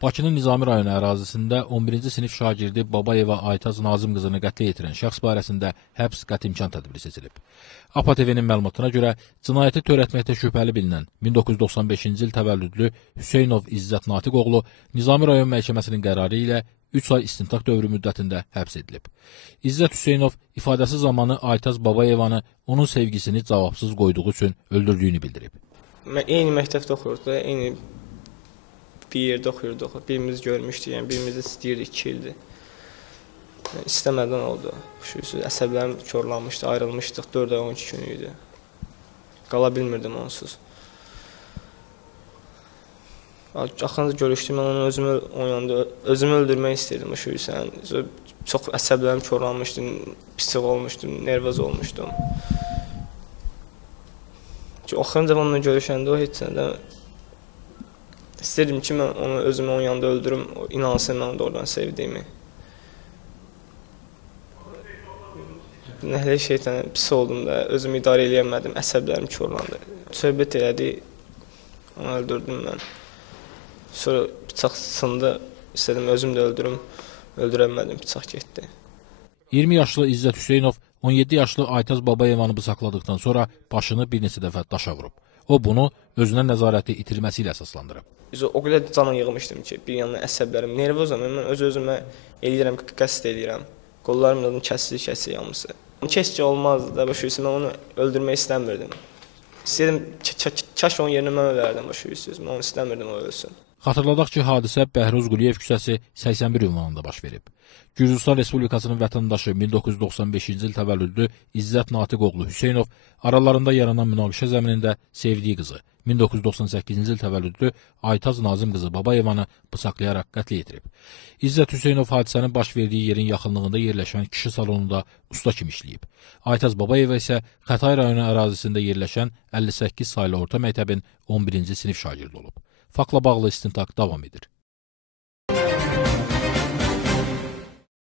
Bakının Nizami rayonu ərazisində 11-ci sinif şagirdi Babayeva Aytaz Nazım qızını qətlə yetirən şəxs barəsində həbs qəti imkan tədbiri seçilib. APA TV-nin məlumatına görə cinayəti törətməkdə şübhəli bilinən 1995-ci il təvəllüdlü Hüseynov İzzət Natiq oğlu Nizami rayon məhkəməsinin qərarı ilə 3 ay istintaq dövrü müddətində həbs edilib. İzzət Hüseynov ifadəsi zamanı Aytaz Babayevanı onun sevgisini cavabsız qoyduğu üçün öldürdüyünü bildirib. Eyni məktəbdə oxuyurdu, eyni bir yerdə oxuyurduq. Birimiz görmüşdük, yəni birimiz də istəyirdik 2 ildir. İstəmədən oldu. Xüsusi əsəblərim korlanmışdı, ayrılmışdıq. 4 ay 12 gün idi. Qala bilmirdim onsuz. Axırıncı görüşdüm, mən onu özümü öldürmək istəyirdim xüsusən. Çox əsəblərim korlanmışdı, pislik olmuşdum, nervoz olmuşdum. Axırıncı onunla görüşəndə o heç nədən İstəyirdim ki, mən onu özümü onun yanında öldürüm, inansın mən də oradan sevdiyimi. Nəhlə şeytan pis oldum da, özümü idarə edəmədim, əsəblərim korlandı. Söhbət elədi, onu öldürdüm mən. Sonra bıçaq sındı, istədim özüm də öldürüm, öldürəmədim, bıçaq getdi. 20 yaşlı İzzət Hüseynov 17 yaşlı Aytaz Babayevanı bıçaqladıqdan sonra başını bir neçə dəfə daşa vurub. O bunu özünə nəzarəti itirməsi ilə əsaslandırıb. O qədər cana yığmışdım ki, bir yandan əsəblərim, nervozam, mən öz-özümə eləyirəm, qəsd eləyirəm. Qollarımdan kəsilir hamısı. Keşkə olmazdı da, mən onu öldürmək istəmirdim. İstəyirdim, kaş onun yerinə mən ölərdim, mən onu istəmirdim o ölsün. Xatırladaq ki, hadisə Bəhruz Quliyev küçəsi 81 ünvanında baş verib. Gürcüstan Respublikasının vətəndaşı 1995-ci il təvəllüdlü İzzət Natiq oğlu Hüseynov aralarında yaranan münaqişə zəminində sevdiyi qızı 1998-ci il təvəllüdlü Aytaz Nazım qızı Babayevanı bıçaqlayaraq qətlə yetirib. İzzət Hüseynov hadisənin baş verdiyi yerin yaxınlığında yerləşən kişi salonunda usta kimi işləyib. Aytaz Babayeva isə Xətai rayonu ərazisində yerləşən 58 saylı orta məktəbin 11-ci sinif şagirdi olub. Faktla bağlı istintaq davam edir.